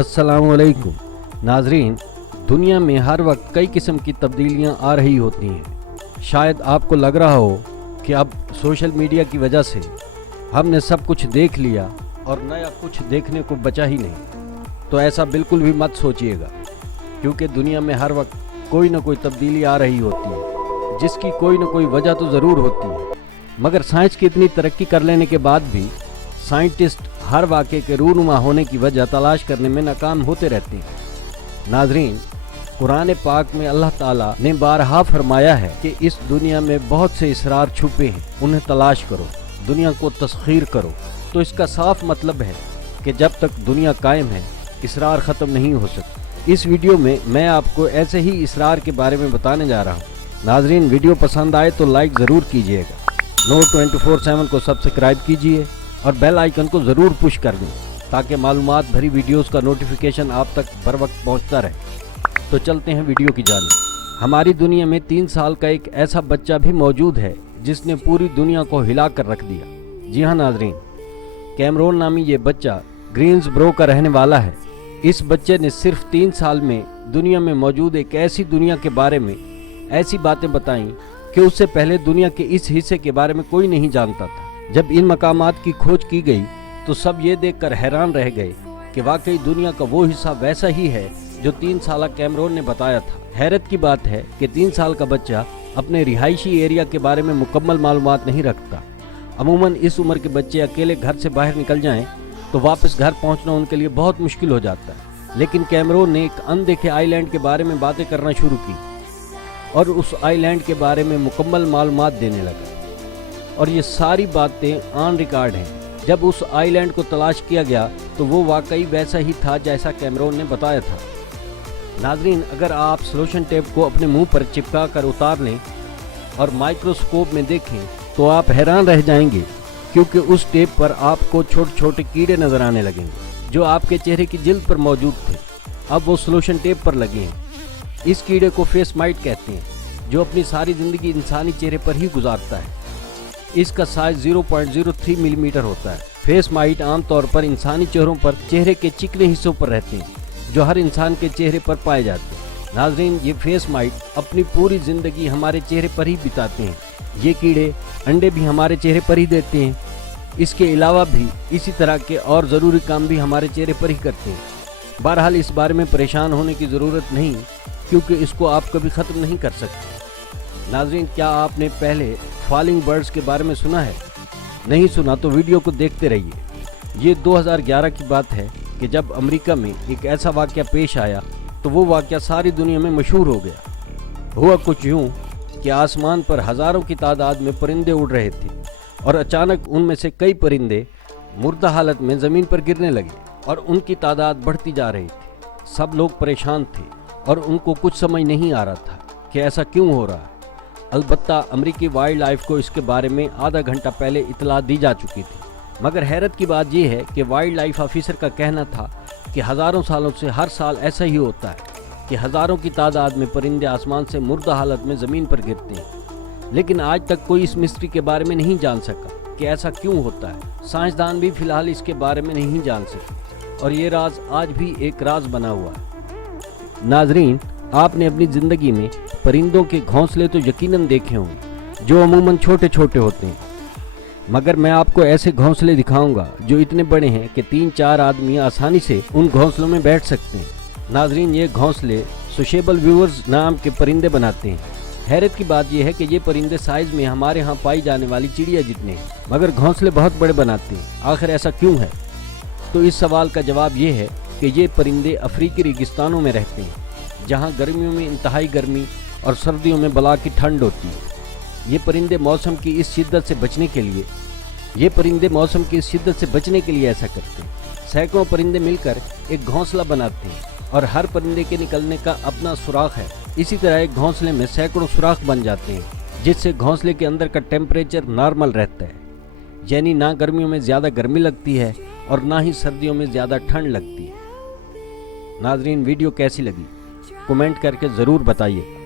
अस्सलाम वालेकुम नाजरीन, दुनिया में हर वक्त कई किस्म की तब्दीलियां आ रही होती हैं। शायद आपको लग रहा हो कि अब सोशल मीडिया की वजह से हमने सब कुछ देख लिया और नया कुछ देखने को बचा ही नहीं। तो ऐसा बिल्कुल भी मत सोचिएगा, क्योंकि दुनिया में हर वक्त कोई ना कोई तब्दीली आ रही होती है, जिसकी कोई ना कोई वजह तो ज़रूर होती है। मगर साइंस की इतनी तरक्की कर लेने के बाद भी साइंटिस्ट हर वाक़े के रूनुमा होने की वजह तलाश करने में नाकाम होते रहते हैं। नाजरीन, कुरान पाक में अल्लाह ताला ने बारहा फरमाया है कि इस दुनिया में बहुत से इसरार छुपे हैं, उन्हें तलाश करो, दुनिया को तस्खीर करो। तो इसका साफ मतलब है कि जब तक दुनिया कायम है इसरार ख़त्म नहीं हो सकती। इस वीडियो में मैं आपको ऐसे ही इसरार के बारे में बताने जा रहा हूँ। नाजरीन, वीडियो पसंद आए तो लाइक ज़रूर कीजिएगा, नोट 24/7 को सब्सक्राइब कीजिए और बेल आइकन को ज़रूर पुश कर दें ताकि मालूमात भरी वीडियोस का नोटिफिकेशन आप तक बर वक्त पहुँचता रहे। तो चलते हैं वीडियो की जानिब। हमारी दुनिया में 3 साल का एक ऐसा बच्चा भी मौजूद है जिसने पूरी दुनिया को हिला कर रख दिया। जी हाँ नाजरीन, कैमरोन नामी ये बच्चा ग्रीन्सबरो का रहने वाला है। इस बच्चे ने सिर्फ 3 साल में दुनिया में मौजूद एक ऐसी दुनिया के बारे में ऐसी बातें बताईं कि उससे पहले दुनिया के इस हिस्से के बारे में कोई नहीं जानता था। जब इन मकामात की खोज की गई तो सब ये देखकर हैरान रह गए कि वाकई दुनिया का वो हिस्सा वैसा ही है जो 3 साल कैमरोन ने बताया था। हैरत की बात है कि 3 साल का बच्चा अपने रिहायशी एरिया के बारे में मुकम्मल मालूमात नहीं रखता। अमूमन इस उम्र के बच्चे अकेले घर से बाहर निकल जाएं तो वापस घर पहुंचना उनके लिए बहुत मुश्किल हो जाता है। लेकिन कैमरोन ने एक अनदेखे आइलैंड के बारे में बातें करना शुरू की और उस आइलैंड के बारे में मुकम्मल मालूमात देने लगा, और ये सारी बातें ऑन रिकॉर्ड हैं। जब उस आइलैंड को तलाश किया गया तो वो वाकई वैसा ही था जैसा कैमरोन ने बताया था। नाजरीन, अगर आप सॉल्यूशन टेप को अपने मुंह पर चिपका कर उतार लें और माइक्रोस्कोप में देखें तो आप हैरान रह जाएंगे, क्योंकि उस टेप पर आपको छोटे छोटे कीड़े नजर आने लगेंगे जो आपके चेहरे की जिल्द पर मौजूद थे। अब वो सॉल्यूशन टेप पर लगे हैं। इस कीड़े को फेस माइट कहते हैं, जो अपनी सारी ज़िंदगी इंसानी चेहरे पर ही गुजारता है। इसका साइज 0.03 मिलीमीटर होता है। फेस माइट आमतौर पर इंसानी चेहरों पर चेहरे के चिकने हिस्सों पर रहते हैं, जो हर इंसान के चेहरे पर पाए जाते हैं। नाजरीन, ये फेस माइट अपनी पूरी ज़िंदगी हमारे चेहरे पर ही बिताते हैं। ये कीड़े अंडे भी हमारे चेहरे पर ही देते हैं। इसके अलावा भी इसी तरह के और ज़रूरी काम भी हमारे चेहरे पर ही करते हैं। बहरहाल, इस बारे में परेशान होने की ज़रूरत नहीं, क्योंकि इसको आप कभी ख़त्म नहीं कर सकते। नाजरीन, क्या आपने पहले फॉलिंग बर्ड्स के बारे में सुना है? नहीं सुना तो वीडियो को देखते रहिए। ये 2011 की बात है कि जब अमेरिका में एक ऐसा वाक़या पेश आया तो वो वाक़या सारी दुनिया में मशहूर हो गया। हुआ कुछ यूँ कि आसमान पर हज़ारों की तादाद में परिंदे उड़ रहे थे और अचानक उनमें से कई परिंदे मुर्दा हालत में ज़मीन पर गिरने लगे और उनकी तादाद बढ़ती जा रही थी। सब लोग परेशान थे और उनको कुछ समझ नहीं आ रहा था कि ऐसा क्यों हो रहा है। अलबत्ता अमेरिकी वाइल्ड लाइफ को इसके बारे में आधा घंटा पहले इतला दी जा चुकी थी। मगर हैरत की बात यह है कि वाइल्ड लाइफ ऑफिसर का कहना था कि हज़ारों सालों से हर साल ऐसा ही होता है कि हज़ारों की तादाद में परिंदे आसमान से मुर्दा हालत में ज़मीन पर गिरते हैं। लेकिन आज तक कोई इस मिस्ट्री के बारे में नहीं जान सका कि ऐसा क्यों होता है। साइंसदान भी फ़िलहाल इसके बारे में नहीं जान सके और ये राज आज भी एक राज बना हुआ है। नाजरीन, आपने अपनी ज़िंदगी में परिंदों के घोंसले तो यकीनन देखे होंगे, जो अमूमन छोटे छोटे होते हैं। मगर मैं आपको ऐसे घोंसले दिखाऊंगा जो इतने बड़े हैं कि 3-4 आदमी आसानी से उन घोंसलों में बैठ सकते हैं। नाजरीन, ये घोंसले सोशेबल व्यूअर्स नाम के परिंदे बनाते हैं। हैरत की बात यह है कि ये परिंदे साइज़ में हमारे यहाँ पाई जाने वाली चिड़िया जितने हैं, मगर घोंसले बहुत बड़े बनाते हैं। आखिर ऐसा क्यों है? तो इस सवाल का जवाब ये है कि ये परिंदे अफ्रीकी रेगिस्तानों में रहते हैं, जहाँ गर्मियों में इंतहाई गर्मी और सर्दियों में बला की ठंड होती है। ये परिंदे मौसम की इस शिद्दत से बचने के लिए ऐसा करते हैं। सैकड़ों परिंदे मिलकर एक घोंसला बनाते हैं और हर परिंदे के निकलने का अपना सुराख है। इसी तरह एक घोंसले में सैकड़ों सुराख बन जाते हैं, जिससे घोंसले के अंदर का टेम्परेचर नॉर्मल रहता है, यानी ना गर्मियों में ज़्यादा गर्मी लगती है और ना ही सर्दियों में ज़्यादा ठंड लगती है। नाजरीन, वीडियो कैसी लगी कमेंट करके ज़रूर बताइए।